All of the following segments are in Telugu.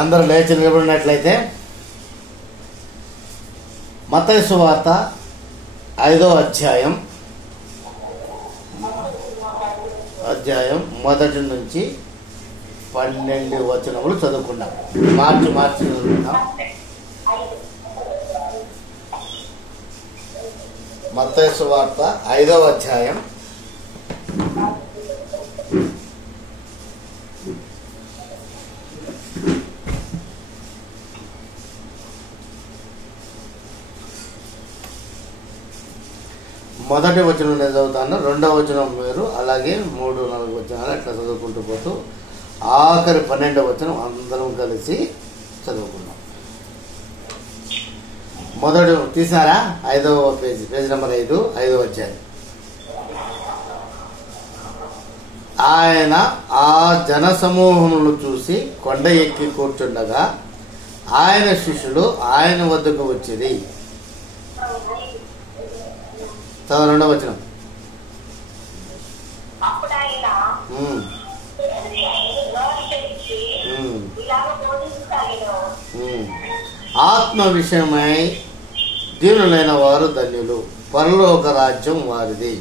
అందరూ లేచి నిలబడినట్లయితే మత్తయి సువార్త 5వ అధ్యాయం 1 నుంచి 12 వచనములు చదువుకున్నాం. మార్చి చదువుకున్నాం. మత్తయి సువార్త 5వ అధ్యాయం మొదటి వచనం నేను చదువుతాను, 2వ వచనం మీరు అలాగే 3, 4 వచనాలు అట్లా చదువుకుంటూ పోతూ ఆఖరి 12వ వచనం అందరం కలిసి చదువుకున్నాం. మొదటి తీసారా? 5వ పేజీ నెంబర్ 5వ అధ్యాయం. ఆయన ఆ జన సమూహములను చూసి కొండ ఎక్కి కూర్చుండగా ఆయన శిష్యులు ఆయన వద్దకు వచ్చిరి. 2వ వచనం. ఆత్మ విషయమై దీనులైన వారు ధన్యులు, పరలోక రాజ్యం వారిది.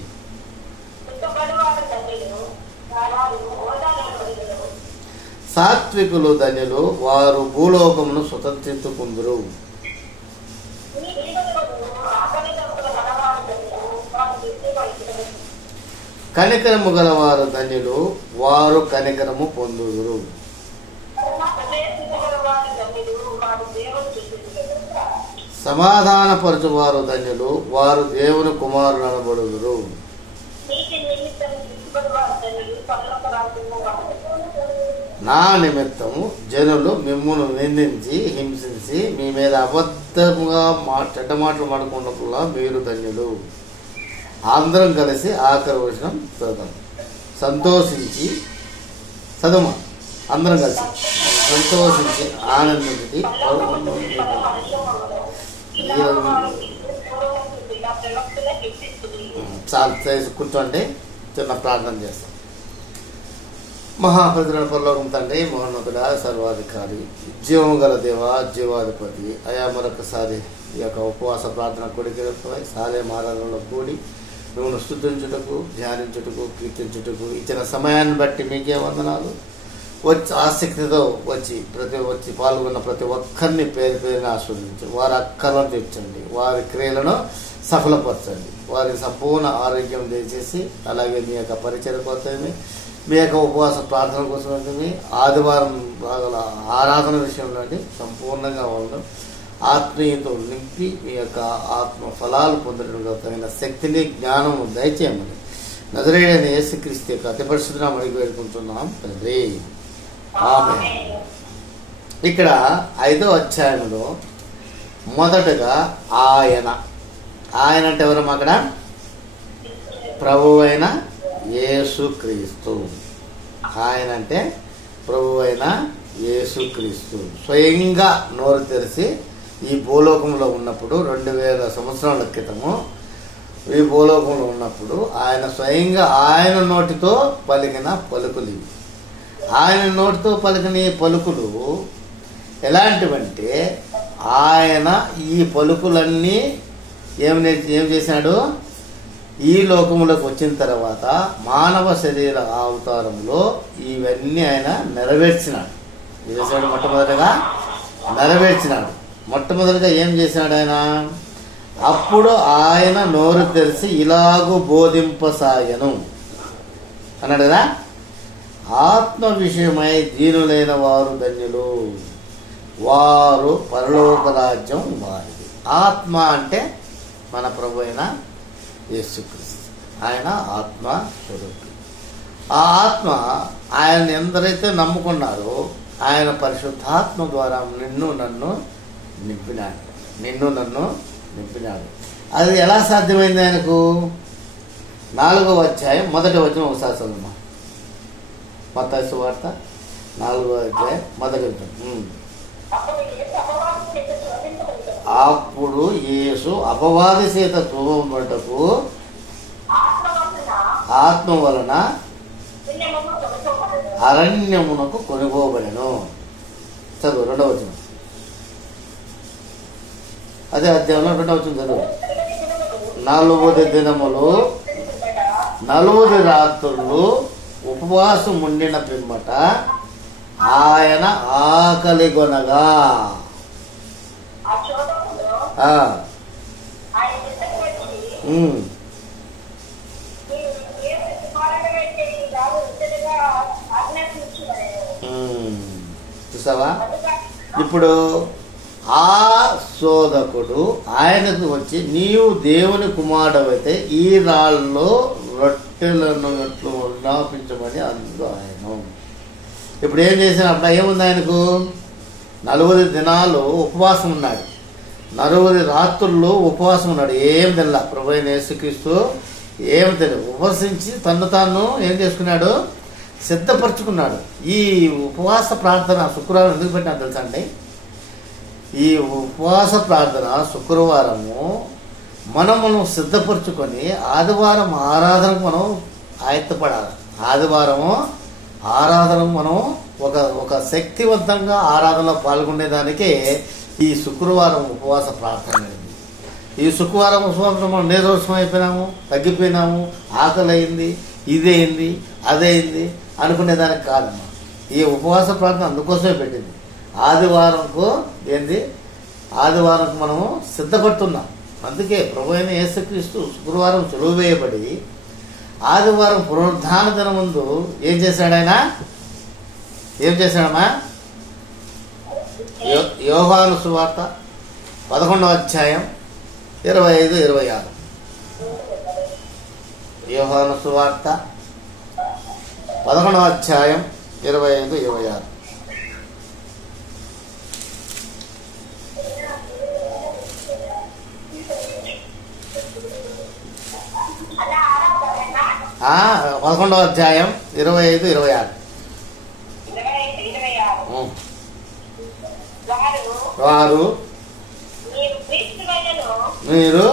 సాత్వికులు ధన్యులు, వారు భూలోకమును స్వతంత్రించుకుందురు. కనికరము గల వారు ధన్యులు, వారు కనికరము పొందుదురు. సమాధానపరచువారు ధన్యులు, వారు దేవుని కుమారులు అనబడుదురు. నా నిమిత్తము జనులు మిమ్మును నిందించి హింసించి మీ మీద అబద్ధముగా చెడ్డ మాటలు మాడుకున్నప్పుడు మీరు ధన్యులు. అందరం కలిసి ఆఖరి వచనం చదువుతాం. సంతోషించి చదువు, అందరం కలిసి సంతోషించి ఆనందించి చాలా కూర్చోండి, చిన్న ప్రార్థన చేస్తాం. మహాప్రజల పరలోకం తండ్రి, మహోన్నతుడా, సర్వాధికారి, జీవం గల దేవ, జీవాధిపతి అయా, మరొకసారి ఈ యొక్క ఉపవాస ప్రార్థన కొడికి సాలే ఆరాధనలో కూడి మిమ్మల్ని స్తుతించుటకు, ధ్యానించుటకు, కీర్తించుటకు ఇచ్చిన సమయాన్ని బట్టి మీకే వందనాలు. వచ్చి ఆసక్తితో వచ్చి పాల్గొన్న ప్రతి ఒక్కరిని పేరు పేరుని ఆస్వాదించండి. వారి అక్కలను తీర్చండి, వారి క్రియలను సఫలపరచండి, వారికి సంపూర్ణ ఆరోగ్యం దయచేసి, అలాగే మీ యొక్క పరిచయం కోసమే, మీ యొక్క ఉపవాస ప్రార్థన కోసం, ఆదివారం ఆరాధన విషయంలో సంపూర్ణంగా వాళ్ళను ఆత్మీయతో నింపి మీ యొక్క ఆత్మ ఫలాలు పొందడానికి తగిన శక్తిని, జ్ఞానము దయచేయమని నజరేయుడైన యేసుక్రీస్తు యొక్క అతి పరిశుద్ధ నామమున అడిగి వేడుకుంటున్నాం తండ్రి, ఆమేన్. ఇక్కడ 5వ అధ్యాయంలో మొదటగా ఆయన అంటే ఎవరు? అక్కడ ప్రభువైన యేసుక్రీస్తు. ఆయన అంటే ప్రభువైన యేసుక్రీస్తు స్వయంగా నోరు తెరిచి ఈ భూలోకంలో ఉన్నప్పుడు 2000 సంవత్సరాల క్రితము ఈ భూలోకంలో ఉన్నప్పుడు ఆయన స్వయంగా ఆయన నోటితో పలికిన పలుకులు. ఆయన నోటితో పలికిన పలుకులు ఎలాంటివంటే, ఆయన ఈ పలుకులన్నీ ఏం చేశాడు? ఈ లోకములకు వచ్చిన తర్వాత మానవ శరీర అవతారంలో ఇవన్నీ ఆయన నెరవేర్చినాడు. చేశాడు మొట్టమొదటిగా ఏం చేశాడు ఆయన? అప్పుడు ఆయన నోరు తెరిచి ఇలాగూ బోధింపసాగెను అన్నాడు కదా. ఆత్మ విషయమై దీనులైన వారు ధన్యులు, వారు పరలోక రాజ్యం వారిది. ఆత్మ అంటే మన ప్రభు అయిన యేసుక్రీస్తు. ఆయన ఆత్మ స్వరూపి. ఆ ఆత్మ ఆయన ఎందరైతే నమ్ముకున్నారో ఆయన పరిశుద్ధాత్మ ద్వారా నిన్ను నన్ను నింపినాడు. అది ఎలా సాధ్యమైంది ఆయనకు? 4వ అధ్యాయం 1వ వచనం ఒకసారి చదువుమా. మత్తయి సువార్త 4వ అధ్యాయం 1వ వచనం. అప్పుడు యేసు అపవాది చేత శోధింపబడుటకు ఆత్మ వలన అరణ్యమునకు కొనుగోబడెను. చదువు 2వ వచనం. అదే అధ్యాయంలో 2వ వచనం చదువు. 40 దినములు 40 రాత్రులు ఉపవాసం ఉండిన పిమ్మట ఆయన ఆకలి కొనగా చూసావా? ఇప్పుడు ఆ శోధకుడు ఆయనకు వచ్చి, నీవు దేవుని కుమారుడవైతే ఈ రాళ్ళలో రొట్టెలను ఎట్లు ఉల్లాపించమని అందులో ఆయన. ఇప్పుడు ఏం చేసిన? అప్పుడు ఏముంది ఆయనకు? 40 దినాలు ఉపవాసం ఉన్నాడు, 40 రాత్రుల్లో ఉపవాసం ఉన్నాడు. ఏం తెల్ల ప్రభు అయిన యేసుక్రీస్తు ఏం తెలియదు. ఉపవసించి తను తాను ఏం చేసుకున్నాడు? సిద్ధపరచుకున్నాడు. ఈ ఉపవాస ప్రార్థన శుక్రవారం ఎందుకు పెట్టినా తెలుసా అండి? ఈ ఉపవాస ప్రార్థన శుక్రవారము మనం సిద్ధపరచుకొని ఆదివారం ఆరాధనకు మనం ఆయత్తపడాలి. ఆదివారము ఆరాధనకు మనం ఒక శక్తివంతంగా ఆరాధనలో పాల్గొనేదానికే ఈ శుక్రవారం ఉపవాస ప్రార్థన. ఈ శుక్రవారం ఉపవాసం మనం నీరసం అయిపోయినాము, తగ్గిపోయినాము, ఆకలి అయింది, ఇదైంది అదైంది అనుకునేదానికి కాదమ్మా. ఈ ఉపవాస ప్రార్థన అందుకోసమే పెట్టింది. ఆదివారంకు ఏంది, ఆదివారంకు మనము సిద్ధపడుతున్నాం. అందుకే ప్రభు అయిన యేసుక్రీస్తు శుక్రవారం సులువు వేయబడి ఆదివారం పునరుద్ధాన దినం ముందు ఏం చేశాడు ఆయన? ఏం చేశాడమ్మా? యోహాను సువార్త 11వ అధ్యాయం 25-26. యోహాను సువార్త 11వ అధ్యాయం 25-26. ఆ 11వ అధ్యాయం 25-26. వారు మీరు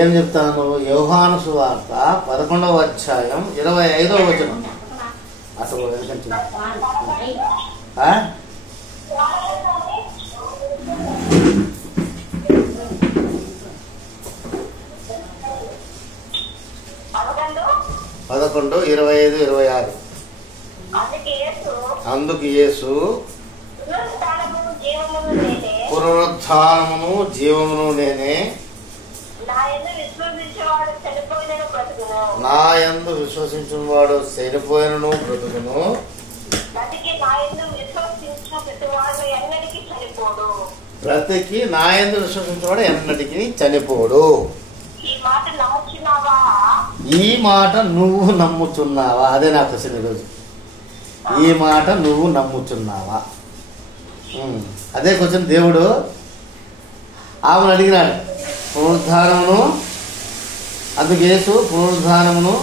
ఏం చెప్తాను? యోహాను సువార్త 11వ అధ్యాయం 25వ వచనం. అసలు పదకొండు 25-26. అందుకు యేసు పునరుత్థానమును జీవమును నేనే, నా యందు విశ్వసించువాడు చనిపోయినను బ్రతుకును, బ్రతికి నా యందు విశ్వసించువాడు ఎన్నటికీ చనిపోడు. ఈ మాట నువ్వు నమ్ముచున్నావా? అదే నా క్వశ్చన్ ఈరోజు. ఈ మాట నువ్వు నమ్ముచున్నావా? అదే క్వశ్చన్ దేవుడు ఆమెను అడిగినాడు. పునరుద్ధానమును, అందుకు యేసు పునరుద్ధానమును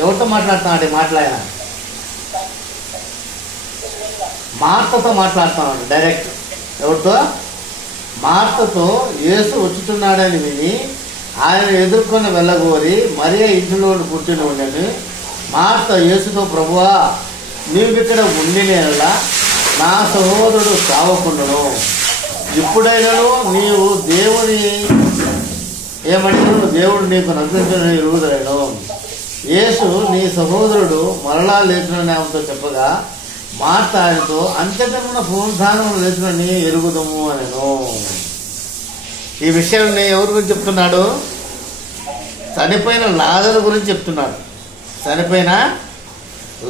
ఎవరితో మాట్లాడుతున్నాడు? మాట్లాడినా మార్తతో మాట్లాడుతున్నాడు డైరెక్ట్. ఎవరితో? మార్తతో. యేసు వచ్చుతున్నాడని విని ఆయన ఎదుర్కొని వెళ్ళగోరి మరియ ఇంటిలో కూర్చుని ఉండని మార్త యేసుతో, ప్రభువా నీవు ఇక్కడ ఉండినేలా నా సహోదరుడు చావకుండాను, ఇప్పుడైనాను నీవు దేవుని ఏమడిగిన దేవుడు నీకు నగ్గించిన ఎరుగుదలను. యేసు నీ సహోదరుడు మరలా లేచునని ఆమెతో చెప్పగా మార్త ఆయనతో, అంత్యకరమైన పునరుద్ధానం లేచునని ఎరుగుదము అనెను. ఈ విషయాన్ని ఎవరి గురించి చెప్తున్నాడు? చనిపోయిన లాజరు గురించి చెప్తున్నాడు. చనిపోయిన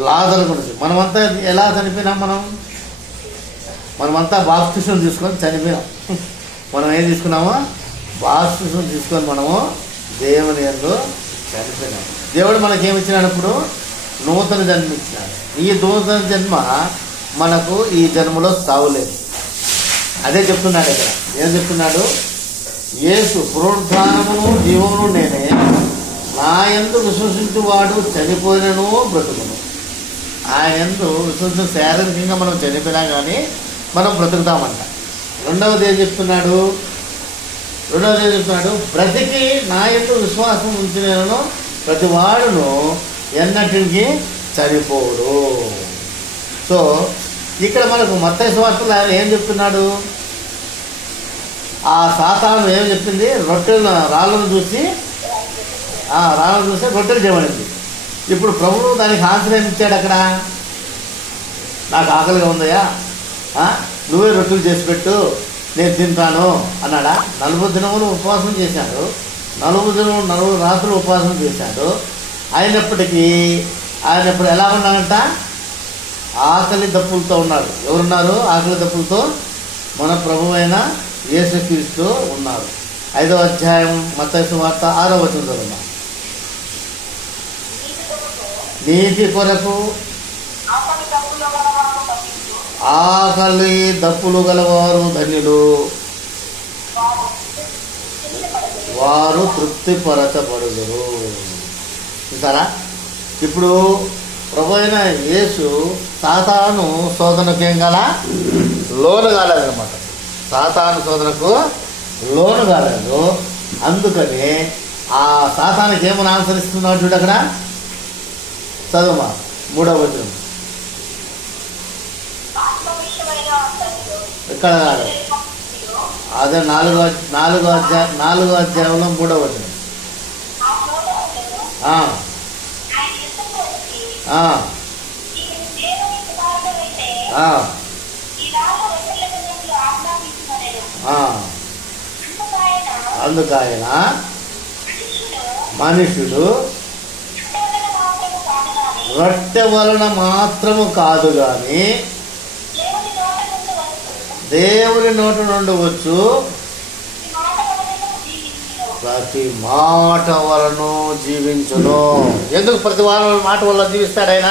లాజరు గురించి. మనమంతా ఎలా చనిపోయినాం? మనమంతా బాప్తిసం తీసుకొని చనిపోయినాం. మనం ఏం తీసుకున్నామో? బాప్తిసం తీసుకొని మనము దేవుని యందు చనిపోయినాం. దేవుడు మనకేమిచ్చినాడు? ఇప్పుడు నూతన జన్మ ఇచ్చినాడు. ఈ నూతన జన్మ మనకు ఈ జన్మలో సావులేదు. అదే చెప్తున్నాడు ఇక్కడ. ఏం చెప్తున్నాడు? యేసు పునరుద్ధానమును జీవమును నేనే, నా యందు విశ్వసించువాడు చనిపోయినను బ్రతుకును. ఆయన యందు విశ్వసించిన శారీరకంగా మనం చనిపోయినా కానీ మనం బ్రతుకుతామంట. రెండవది ఏం చెప్తున్నాడు? బ్రతికి నా యందు విశ్వాసం ఉంచినను ప్రతి వాడును ఎన్నటికి చనిపోడు. సో ఇక్కడ మనకు మత్తయి సువార్తలో ఆయన ఏం చెప్తున్నాడు? ఆ సాతాను ఏం చెప్పింది? రాళ్ళను చూసి రొట్టెలు చేయబడింది. ఇప్పుడు ప్రభువు దానికి ఆన్సర్ ఏమి ఇచ్చాడు? అక్కడ నాకు ఆకలిగా ఉందయ్యా, నువ్వే రొట్టెలు చేసి పెట్టు, నేను తింటాను అన్నాడా? 40 దినములు ఉపవాసం చేశాడు. 40 రాత్రులు ఉపవాసం చేశాడు. అయినప్పటికీ ఆయన ఇప్పుడు ఎలా ఉన్నాడంట? ఆకలి దప్పులతో ఉన్నాడు. ఎవరున్నారు ఆకలి దప్పులతో? మన ప్రభువు అయిన యేసుక్రీస్తు ఉన్నారు. 5వ అధ్యాయం మత్తయి సువార్త 6వ వచనం చదువుదాం. నీతి కొరకు ఆకలి దప్పులు గలవారు ధన్యులు, వారు తృప్తిపరచబడుదురు. చూసారా? ఇప్పుడు ప్రభు అయిన యేసు సాతాను శోధనకు ఏం కాల లోను కాలేదనమాట. సాతాను శోధనకు లోను కాలేదు. అందుకని ఆ సాతానికి ఏమని ఆన్సర్ ఇస్తున్నాడు చూడు అక్కడ, చదువుమా 3వ వచనం. ఇక్కడ కాదు, అదే 4వ అధ్యాయంలో 3వ వచనం. అందుకైన మనుషుడు రొట్టె వలన మాత్రము కాదు కానీ దేవుని నోటి నుండి వచ్చు ప్రతి మాట వలన జీవించును. ఎందుకు ప్రతి మాట వల్ల జీవిస్తాడు ఆయన?